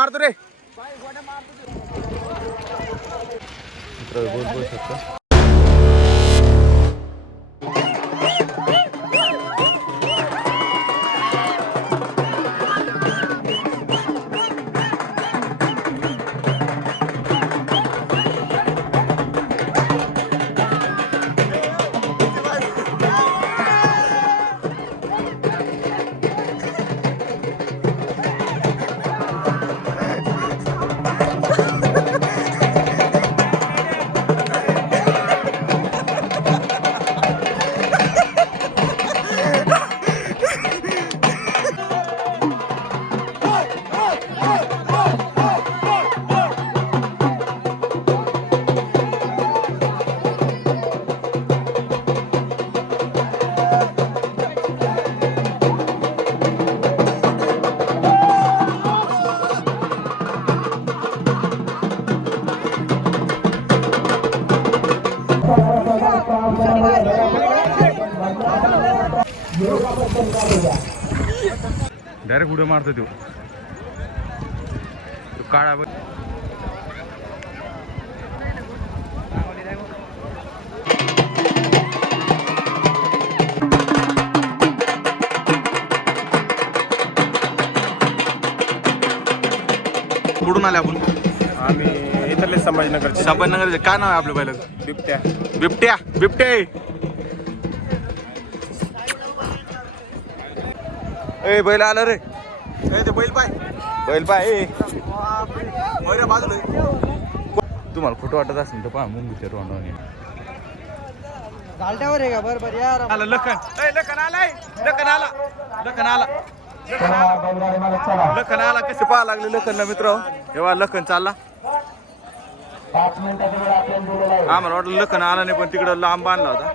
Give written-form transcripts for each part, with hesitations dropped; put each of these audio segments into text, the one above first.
मारतो रे बोल शकतो. डायरेक्ट उड्या मारतो तो काळा बघ. कुठून आले आपण? आम्ही इथले संभाजीनगरचे. संभाजीनगरचे. काय नाव आहे आपल्या बैलाचं? बिबट्या. बिबट्या. बिबट्या ए बैल आला रे. ते बैल पाय. बैल पाय बाजूला. तुम्हाला खोटं वाटत असेल तर पहा मुंबईच्या रोंडाने घालट्यावर आहे का? बरोबर यार. आला लखन. लखन आलाय. लखन आला. लखन आला. लखन आला. कसे पाहा लागले लखनला मित्र. तेव्हा लखन चालला. आम्हाला वाटलं लखन आला नाही पण तिकडं लांब बांधला होता.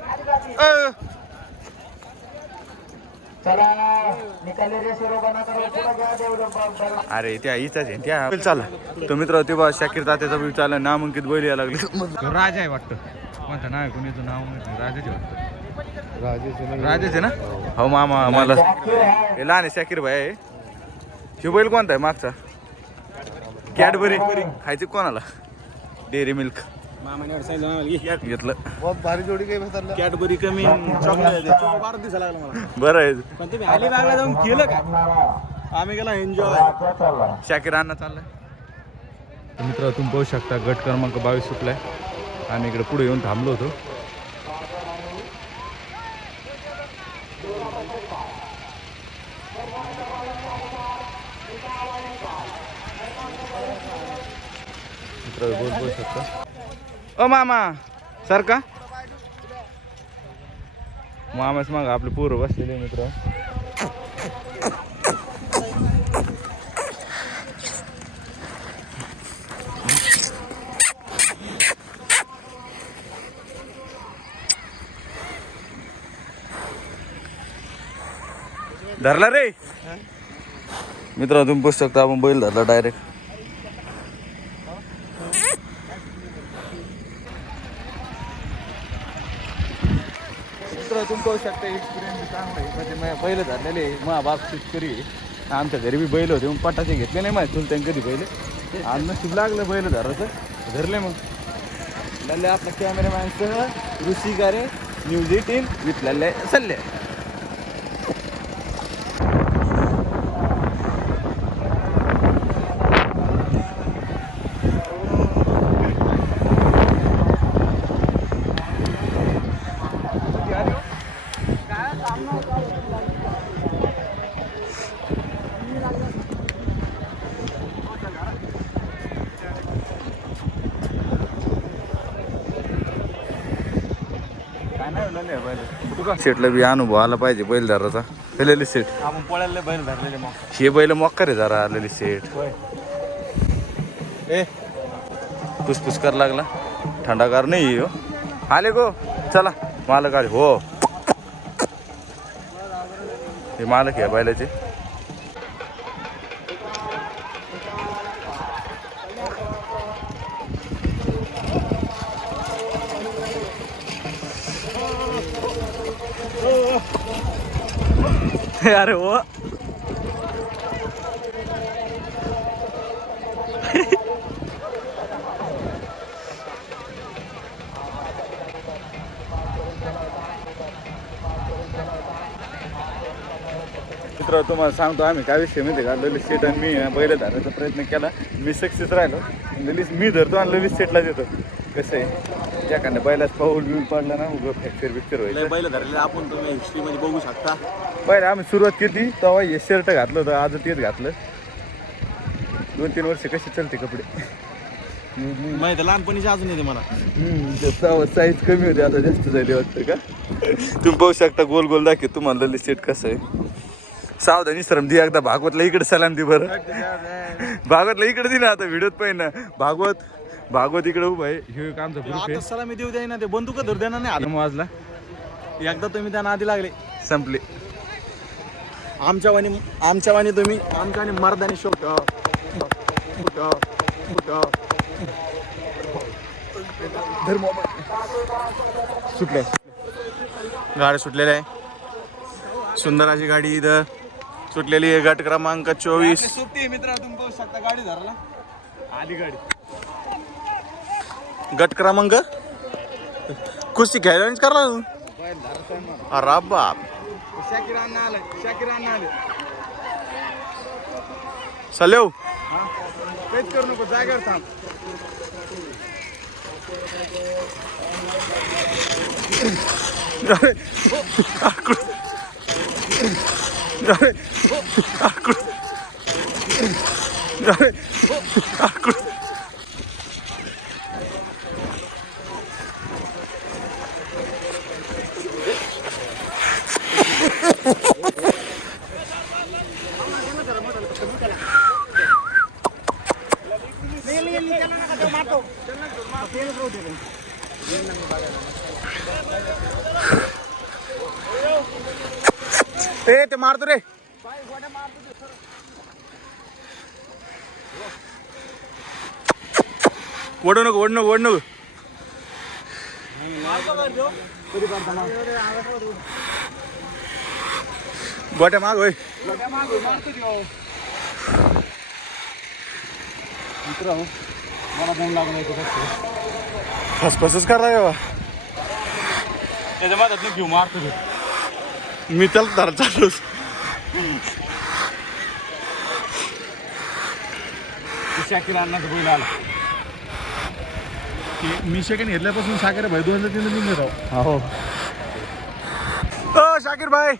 अरे त्या इचाच आहे त्या चालला तो मित्र तेव्हा शाकीर तात्याचा बी चालला. नामांकित बैल यायला लागले. राजा आहे वाटतं. माझं नाव कोणीचं नाव नाही. राजाचे वाटतं. राजेश आहे ना. हो मामा मला हे लहान आहे शाकीर भाई आहे. शिव बैल कोणता आहे मागचा? कॅडबरी खायची कोणाला? डेअरी मिल्क घेतलं. भारी जोडी काही भेटलं. कॅडबरी कमी चॉकलेट दिसायला लागला मला. बरं आहे. पण तुम्ही अलिबागला जाऊन केलं का? आम्ही गेला एन्जॉय. शाकीर अण्णा चाललाय. मित्र तुम्ही पाहू शकता गट क्रमांक 22 सुटलाय. आम्ही इकडे पुढे येऊन थांबलो होतो. मित्र बोल शकता. ओ मामा सर का मामाच मग आपले पोरं बसलेले मित्र. धरला रे मित्र. तुम्ही बसू शकता आपण बैल धरला डायरेक्ट. तुम्ही पाहू शकता एक्सपिरियन्स चांगला आहे. म्हणजे बैल धरलेले मग बाप शेतकरी. आमच्या घरी बी बैल होते मग पटाचे घेतले नाही माहिती चुलत्यान कधी बैल. आज नशीब लागलं बैल धरायचं धरले. मग लल्ले आपला कॅमेरामॅनचं ऋषी गारे न्यूज 18 विथ लल्ले सल्ले. शेटला बी अनुभव आला पाहिजे बैलदाराचा. आलेली सेट आपण पोळ्याला बैल धरलेले मग. हे बैल मोक्का रे जरा. आलेली सेट ए पुसपुस कर लागला. थंडागार नाही हो. आले गो चला मालक आले. हो हे मालक आहे बैलाचे. अरे वो मित्र तुम्हाला सांगतो आम्ही काय विषय माहिती का, ललित शेट आणि मी बैल धरण्याचा प्रयत्न केला, मी सक्सेस राहिलो. ललित मी धरतो आणि ललित शेटला देतो. कसं आहे एखाद्या बैलाच पाऊल बिऊल पडला ना उगं फ्रॅक्चर बिक्चर व्हायचं. बैल धरले आपण तुम्ही हिस्ट्रीमध्ये बघू शकता. पहिले आम्ही सुरुवात केली तेव्हा हे शर्ट घातलं होतं, आज तेच घातलं. 2-3 वर्ष कशी चालते कपडे माहिती लहानपणीची अजून येते मला. साईज कमी होते आता जास्त झाली वाटतं का. तुम्ही पाहू शकता गोल गोल दाखव तुम्हाला ललित शेट कसं आहे. सावधानी श्रम दे एकदा भागवतला इकडे सलाम दे बरं. भागवतला इकडे दे ना आता व्हिडिओत पाहिजे ना. भागवत इकडे उभा आहे. हे आमचा ग्रुप आहे. आता सलामी देऊ द्या ना, ते बंदूक धरू देणार नाही. आता वाजला एकदा तुम्ही त्या नादी लागले संपले. आमच्या वाणी तुम्ही आमच्या आणि मर्दानी शोक सुटले गाडी सुटलेली आहे. सुंदर अशी गाडी इथं सुटलेली आहे. गट क्रमांक 24. सुट्टी मित्र तुम्ही पाहू शकता गाडी धरायला आली गाडी. गट क्रमांक कुस्ती खेळायला करला तू. अरे बाप शाकिर अण्णा आले. चालेव काहीच करू नको जागेवर थांब. ते मारतो रे. ओढू नको. गोट्या माग होय. मला दम लागला फसफसच करा बाबा. त्याच्या माझ्यात घेऊ मारतो मी त्याला धर चालू. शाकीर अण्णाचा बैल आला. मी सेकंड घेतल्यापासून शाकीर भाई 2-3 दिन राव. हो शाकीर भाई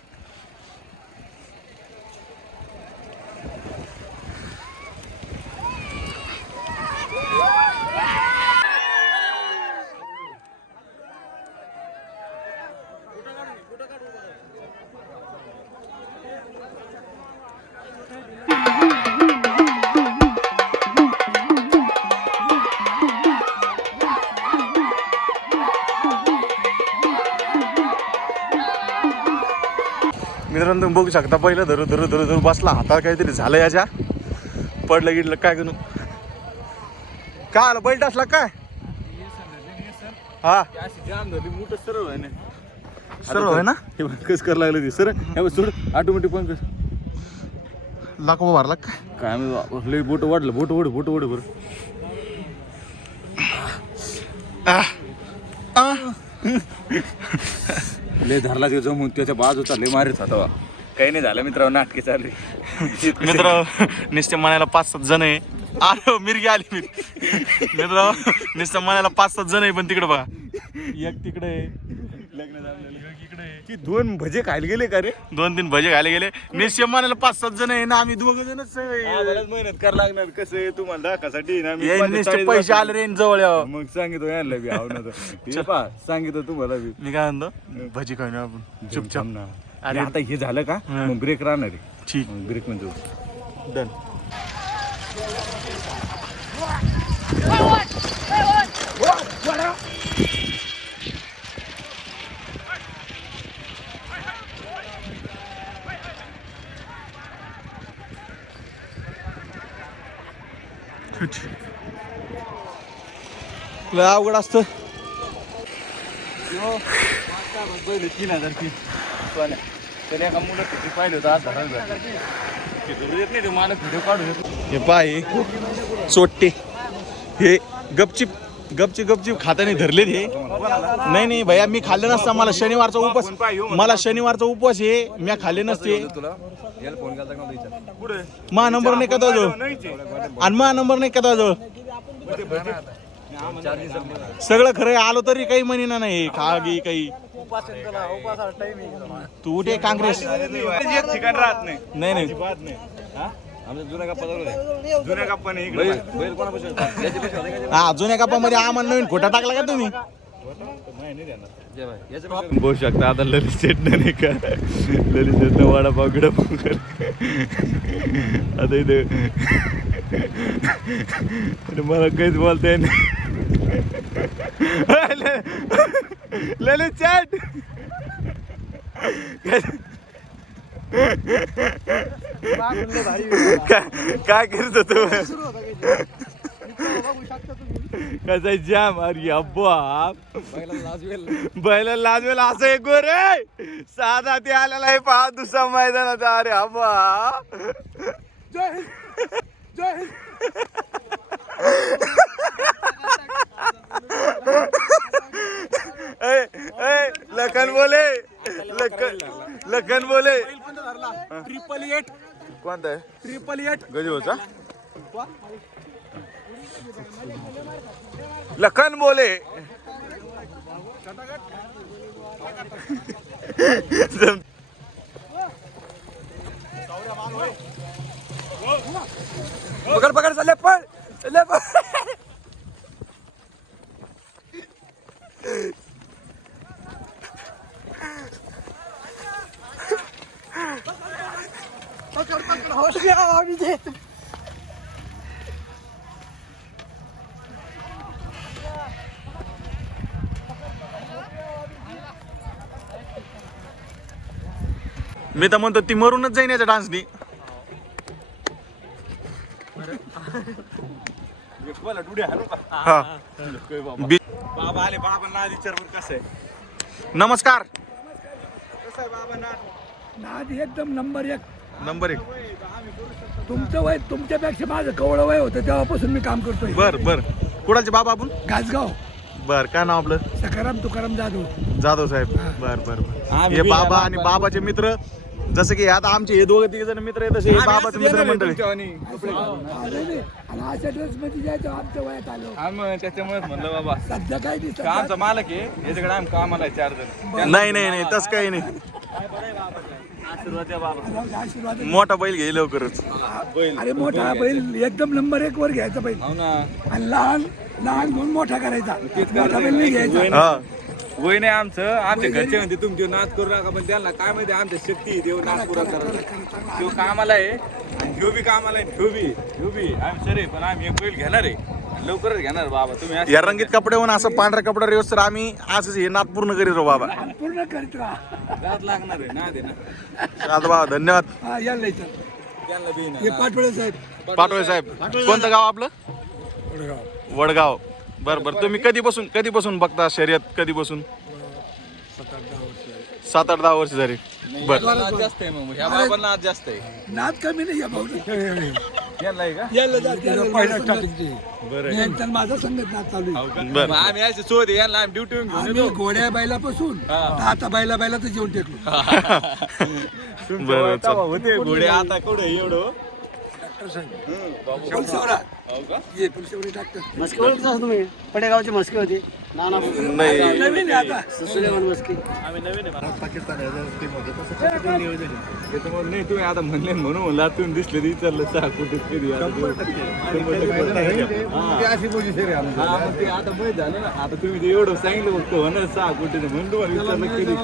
मित्रांनो तुम्ही बघू शकता. पहिलं धरू बसला हाताला काहीतरी झालं याच्या. पडलं गिडलं काय करू काय आलं बैल असला काय. हा सरळ आहे ना. कस कर लागलं ते सर सोड ऑटोमॅटिक पण कस लाखो भरला काय लई बोट वाढलं. बोट ओढ बरं. लय धरला ते जमून त्याच्या बाजूचा लय मारत होता. काही नाही झालं मित्रांनो. नाटके चालली मित्र नुसते म्हणायला 5-7 जण आहे. अरे मिरगी आली मित्र नुसतं म्हणायला 5-7 जण आहे. पण तिकडे बघा एक तिकडे लग्न झालेलं इकडे 2 भजे खायला गेले का रे. 2-3 भजे खायला गेले. निश्चय म्हणायला 5-7 जण आहे ना. आम्ही 2 जणच मेहनत करायला लागणार. कसं आहे तुम्हाला दाखासाठी निश्चय पैसे आले रे जवळ यावं. मग सांगितलं यायला बी आवडत. सांगितलं तुम्हाला बी. मी काय म्हणतो भजी खाऊन आपण चुपचाप ना. अरे आता हे झालं का मग ब्रेक राहणार आहे. ठीक ब्रेक म्हणजे डन. लय अवघड असतं. 3000 फी त्याने एका मुलं किती पाहिलं होतं. आज येत नाही मला व्हिडिओ काढू. हे पाय चोट्टे हे गपचिप गपचीप खाताने धरले ते नाही भैया मी खाल्ले नसता मला शनिवारचा उपवास आहे मी खाल्ले नसते मा नंबर नाही का तुझ्याजवळ आणि मा नंबर नाही का तुझ्याजवळ सगळं खरं आलो तरी काही म्हणीना नाही खागी काही तू उठे काँग्रेस ठिकाण राहत नाही नाही हा जुन्या कपामध्ये आम्हाला नवीन खोटा टाकला का तुम्ही बघू शकता आता ललित शेटनं नाही का ललित शेटनं वडापाव गिडापाव कर आता इथे मला काहीच बोलता येत नाही ललित शेट काय करत होतो कसा जाम अरे अब्बा बैला लाजवेल असं एक गोरे साधा ते आलेला आहे पहा दुसरा मैदानाचा अरे अब्बा लखन बोले लखन बोले 888 कोणता आहे 888 गजोचा लखन बोले पकड चालले पण मी तर म्हणतो ती मरूनच जाईन याच्या डान्सनी बाबा आले बाबा नाद विचार कसं आहे नमस्कार कसं आहे बाबा नाद एकदम नंबर 1 तुमचं वय तुमच्यापेक्षा माझं कवळं वय होतं तेव्हापासून मी काम करतोय. बर कुणाचे बाबा आपण घासगाव. बर काय नाव आपलं सखाराम तुकाराम जाधव साहेब. बर हे बाबा आणि बाबाचे मित्र जसं की आता आमचे हे दोघं तिघ जण मित्र आहेत तसे हे बाबाचे मित्र मंडळी. आणि अशा ड्रेस मध्ये जायचं आमच्या वयात आलो त्याच्यामुळेच म्हणलं बाबा सध्या काय दिसत आमचा मालक आहे याच्याकडे आम्ही कामाला 4 जण नाही तस काही नाही. आशीर्वाद. मोठा बैल घे लवकरच. अरे मोठा बैल एकदम नंबर 1 वर घ्यायचा बैल आणि लहान घेऊन मोठा करायचा. मोठा बैल नाही घ्यायचा. हा वय नाही आमच्या घरचे म्हणते तुमची नाच करू नका पण त्यांना काय माहिती आमच्या शक्ती देव नाच पुरा करायला तो कामाला आहे आणि ह्यो बी कामाला आहे ह्यो बी आम्ही सर आहे पण आम्ही एक बैल घेणार आहे लवकरच घेणार बाबा तुम्ही या रंगीत कपड्यावर असं पांढरा कपडा रेवस तर आम्ही आज हे नाद पूर्ण करीत राहू बाबा. पूर्ण करीत राहा. दात लागणार आहे ना दे ना आता बाबा धन्यवाद. हा यायला नाही तर त्यांना बी हे पाटोळे साहेब. पाटोळे साहेब कोणतं गाव आपलं वडगाव. बरं तुम्ही कधीपासून बघता शर्यत कधीपासून 7-8-10 वर्ष झाली. बर नाद जास्त आहे मग ह्या बाबांना नाद जास्त आहे नाद कमी नाही या भाऊ यांना आहे का बरं माझा संगत नाद चालू आहे. बर आम्ही यायचे शोध यांना आम्ही ड्युटी आम्ही घोड्या बैलापासून आता बैला तर जेवण टेकलो. बरं होते घोडे आता कुठे एवढं मस्के ओळखता तुम्ही पडेगावचे मस्के होते नाना नाही नवीन आहे आता. सुसुलेवन मस्के नाही तुम्ही आता म्हणले म्हणून म्हणला तुम्ही दिसले विचारलं सहा कुठे कधी आता माहित झालं ना आता तुम्ही ते एवढं सांगितलं फक्त होणार 6 कोटी म्हणून तुम्हाला विचारलं कधी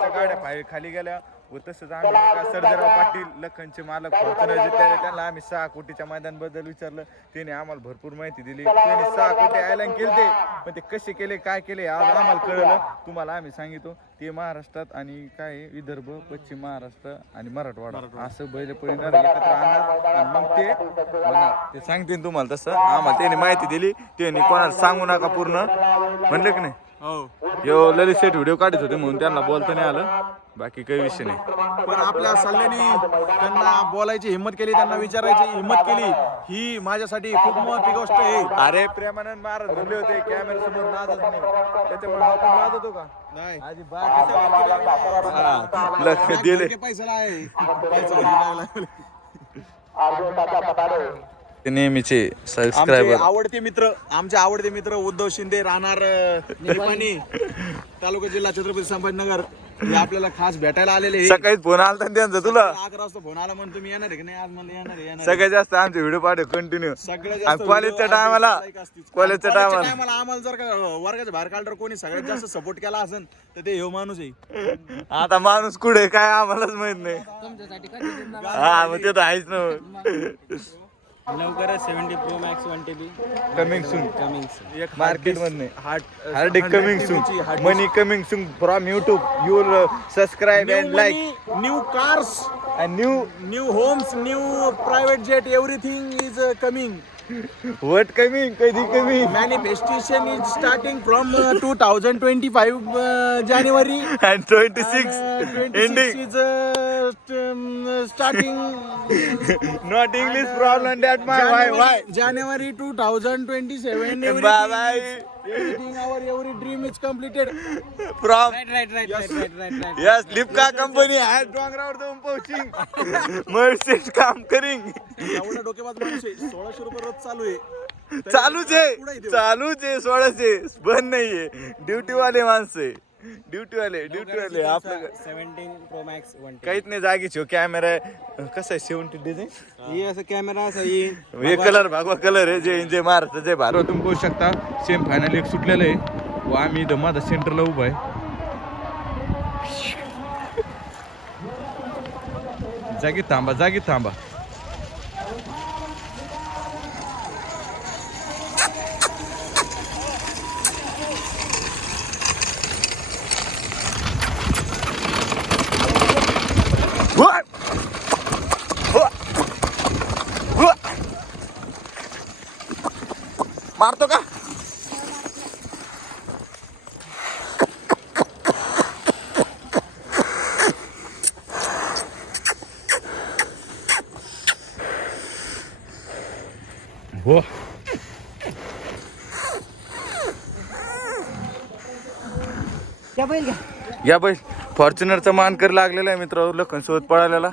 काय गाड्या खाली गेल्या व तसंच आम्ही सर्जेराव पाटील लखनचे मालक फॉर्च्युनरचे त्यांना आम्ही 6 कोटीच्या मैदानाबद्दल विचारलं त्याने आम्हाला भरपूर माहिती दिली. त्याने 6 कोटी आयलँड केले पण ते कसे केले काय केले आज आम्हाला कळलं तुम्हाला आम्ही सांगितो. ते महाराष्ट्रात आणि काय विदर्भ पश्चिम महाराष्ट्र आणि मराठवाडा असं बैलपळीनं एकत्र आणणार आणि मग ते ते सांगतील तुम्हाला तसं आम्हाला त्याने माहिती दिली. त्यांनी कोणाला सांगू नका पूर्ण म्हणले की नाही. हो ललित शेठ व्हिडिओ काढत होते म्हणून त्यांना बोलता नाही आलं. बाकी काही विषय नाही. पण आपल्या सल्ल्याने त्यांना बोलायची हिंमत केली, त्यांना विचारायची हिंमत केली, ही माझ्यासाठी खूप मोठी गोष्ट आहे. अरे प्रेमानंद महाराज म्हणले होते कॅमेरा समोर नाचत नाही, त्याच्यामुळे आपण नाचतो का? नाही लक्ष दिले पैसा आहे ते नेहमीचे सबस्क्रायबर. आमचे आवडते मित्र उद्धव शिंदे, राहणार निपाणी, तालुका जिल्हा छत्रपती संभाजीनगर, हे आपल्याला खास भेटायला आलेले आहे. सकाळीच फोन आला त्यांचा तुला. 11 वाजता फोन आला म्हणून तुम्ही येणार आहे की नाही? आज मला येणार आहे. सगळ्यात जास्त आमचे व्हिडिओ पाठव कंटिन्यू. सगळ्यात जास्त कॉलेजच्या टायमाला आम्हाला जर का वर्गाच्या बाहेर काढल्यावर कोणी सगळ्यात जास्त सपोर्ट केला असेल तर ते ह्यो माणूस आहे. आता माणूस कुठे काय आम्हालाच माहित नाही. हा मग ते तर आहेच ना. लवकरच 70 Pro Max 1TB coming soon coming. Market मध्ये hard disk coming soon, money coming soon from YouTube. You will subscribe and like. New cars, and new homes, new private jet, everything is coming. What coming, कधी coming. Manifestation is starting from 2025 January. And 26 ending. 26 is starting Not English problem that my why. January 2027. Bye bye. Everything, every dream is completed. From Right. yes, Lipka company has डोंगरावर जाऊन पोहोचिंग. Mercedes काम करिंग. एवढा डोकेबाज माणूस आहे. 1600 रुपये रोज चालू आहे. चालूच आहे 1600 बंद नाहीये. ड्युटी वाले माणसं, ड्युटी वाले आपलं 17 Pro Max 1TB. काहीच नाही. जागीच हो कॅमेरा कसा आहे 70 डिझाईन. ये असं कॅमेरा असा येईल. हे कलर भागवा कलर आहे. जय महाराष्ट्र जय भारत. तुम्ही बघू शकता सेम फायनल एक सुटलेलं आहे व आम्ही इथं माझा सेंटरला उभा आहे. जागी थांबा. मारतो का? हो या बैल फॉर्च्युनरचा मानकर लागलेला आहे मित्र. लखन सोबत पळालेला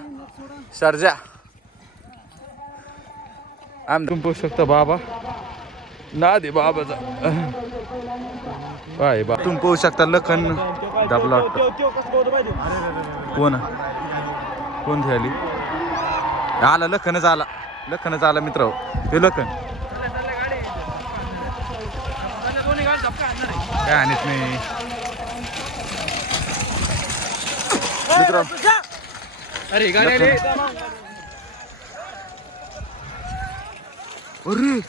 सर्जा. आम तुम्ही पाहू शकता बाबा ना दे बाबाचा बाय बा. तुम्ही पाहू शकता लखन दाबला वाटतं. कोण झाली? आला लखनच आला मित्र. हे लखन काय आणत नाही मित्र. अरे गाडी आली. अरे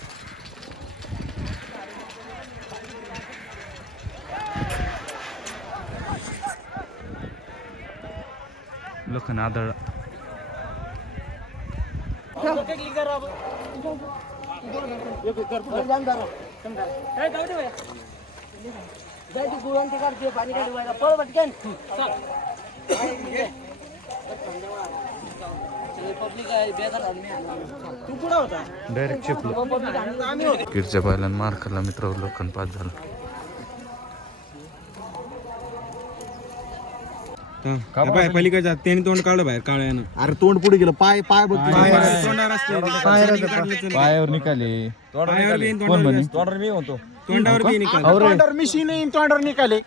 लखन आदळ. डायरेक्ट चिपलं. गिरच्या बैलांना मार खाल्ला मित्र. लखन पास झाला. पलीकडे त्याने तोंड काढलं बाहेर काळ्यानं. अरे तोंड पुढे गेलं. पाय बघ. पायावर निघाले. तोंडावर मी होतो. तोंडावर बी निकाल. तोंडावर मिशी नाही, तोंडावर निकाले.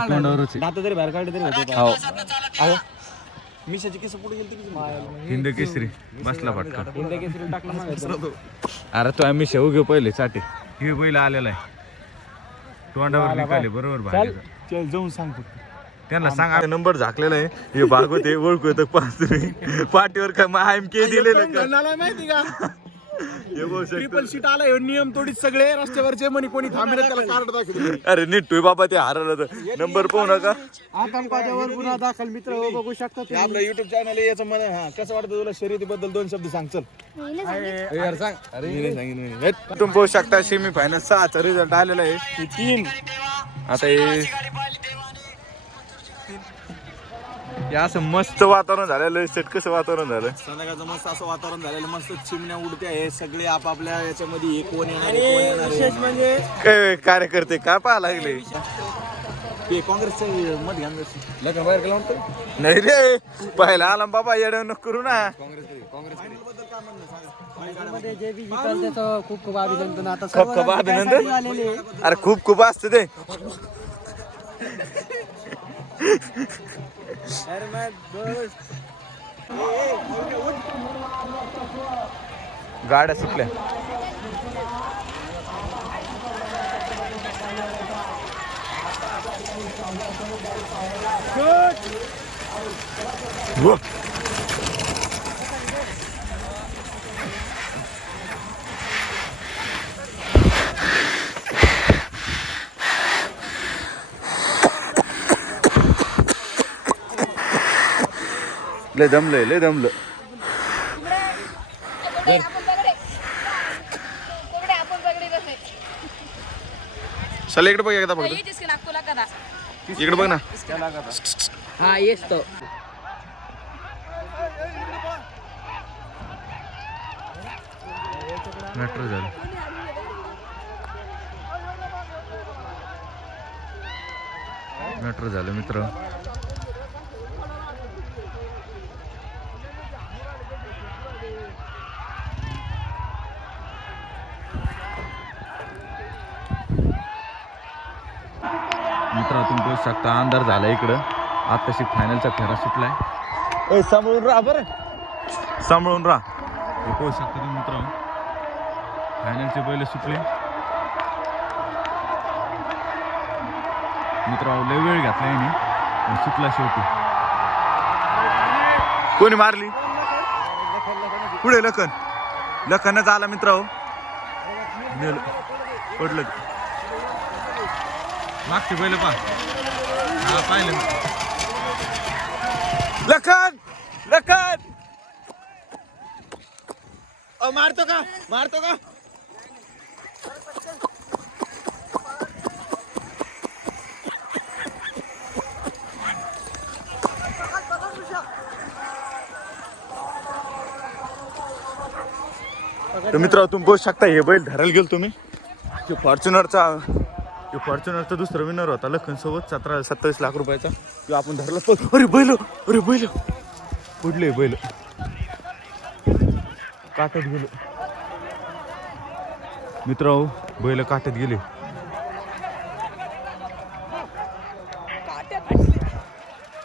तोंडावरच दात तरी बाहेर काढले तरी होते. मिशाची केस पुढे गेली. हिंद केसरी बसला फटका. हिंद केसरी टाकला मागे. अरे तो आम्ही शेव घेऊ पहिले साठी. ही बैल आलेला आहे. तोंडावर निघाले बरोबर बाहेर. चल जाऊन सांगतो त्यांना सांगा. नंबर झाकलेला आहे. हे भागवते ओळखू येतं पाच तुम्ही पाठीवर काय आय एम के दिलेलं का? माहिती का हे बघू शकता. ट्रिपल सीट आला ह्यो नियम तोडीत सगळे रस्त्यावरचे म्हणे कोणी थांबले त्याला कार्ड दाखवले. अरे नीट तुम्ही बाबा ते हरवलं तर नंबर पाहू नका. आतंकवाद्यावर गुन्हा दाखल मित्र बघू शकता हे आपलं युट्यूब चॅनल आहे याचं मन हा कसं वाटतं तुला शर्यतीबद्दल 2 शब्द सांग चल. यार सांग अरे तुम्ही पाहू शकता सेमी फायनल 6चा रिझल्ट आलेला आहे 3. आता हे असं मस्त वातावरण झालेलं सेट. कसं वातावरण झालं संध्याकाळचं मस्त असं वातावरण झालेलं मस्त चिमण्या उडत्या आहे सगळे आपापल्या याच्यामध्ये एक कोण येणार आहे, कोण येणार आहे. विशेष म्हणजे काय कार्यकर्ते काय पाहा लागले. ते काँग्रेसचं मत घ्या ना. लग्न बाहेर केलं म्हणतो नाही रे पहिला आला बाबा येडवणूक नको करू ना. मध्ये जे बी जिंकल त्याचं खूप खूप अभिनंदन. आता खूप खूप अभिनंदन. आलेले अरे खूप खूप असतं ते. गाड्या सुटल्या. लय दमलंय लय दमलं. चल इकडे बघ एकदा फक्त इकडे बघ ना. हा येस तो मेट्रो झालं. मेट्रो झालं मित्र. मित्र तुम्ही बघू शकता अंधार झाला इकडं. आताशी फायनलचा फेरा सुटलाय. ए सांभाळून राहा बरं. सांभाळून राहा. हे पाहू शकता तुम्ही मित्र फायनलचे बैल सुटले. मित्र लय वेळ घातला यांनी सुटला शेवटी. कोणी मारली पुढे लखन. लखनच आला मित्र पडलं. मागचे बैल पा हा पाहिलं. लखन लखन मारतो का मारतो का तर मित्र तुम्ही बघू शकता हे बैल धरायला गेलो तुम्ही. फॉर्च्युनरचा दुसरा विनर होता लखन सोबत 27 लाख रुपयाचा. तो आपण धरला. अरे बैल पडले बैल काटत गेलो मित्र. बैल काटत गेले.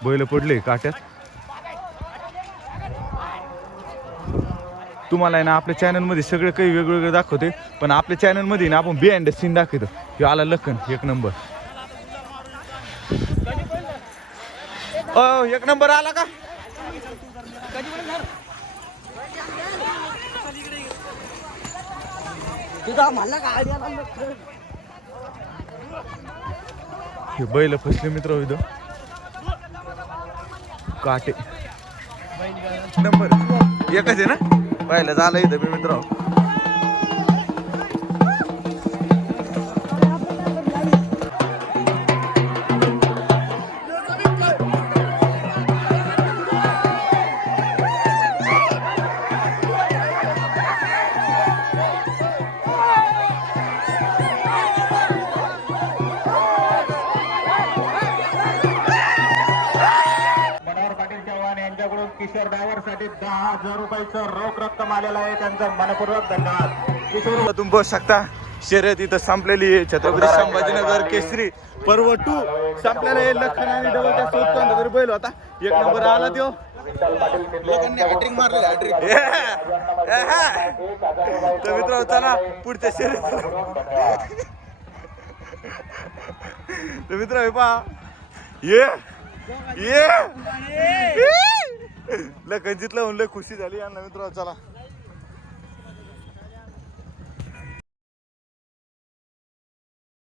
बैल पडले काट्यात. तुम्हाला आहे ना आपल्या चॅनलमध्ये सगळं काही वेगवेगळं दाखवते. पण आपल्या चॅनलमध्ये ना आपण बिहाइंड द सीन दाखवतो. हे आला लखन 1 नंबर. 1 नंबर आला का. हे बैल फसले मित्र इथं काटे. नंबर एकच आहे ना पाहिलं झालं इथं मी मित्र. किशोर डायव्हरसाठी 10,000 रुपयाचं रोख रक्कम आलेलं आहे. त्यांचं मनपूर्वक धन्यवाद. तुम्ही बघू शकता शर्यत इथं संपलेली आहे. छत्रपती संभाजीनगर केसरी पर्व 2 संपलेलं आहे. लखन आणि डबल त्या सोबत तरी बैल होता 1 नंबर आला त्यो. हॅट्रिक मारलं हॅट्रिक. तर मित्र चला पुढच्या शर्यत. तर मित्र हे पहा ये लखन जितलं म्हणलं खुशी झाली यांना मित्र. चला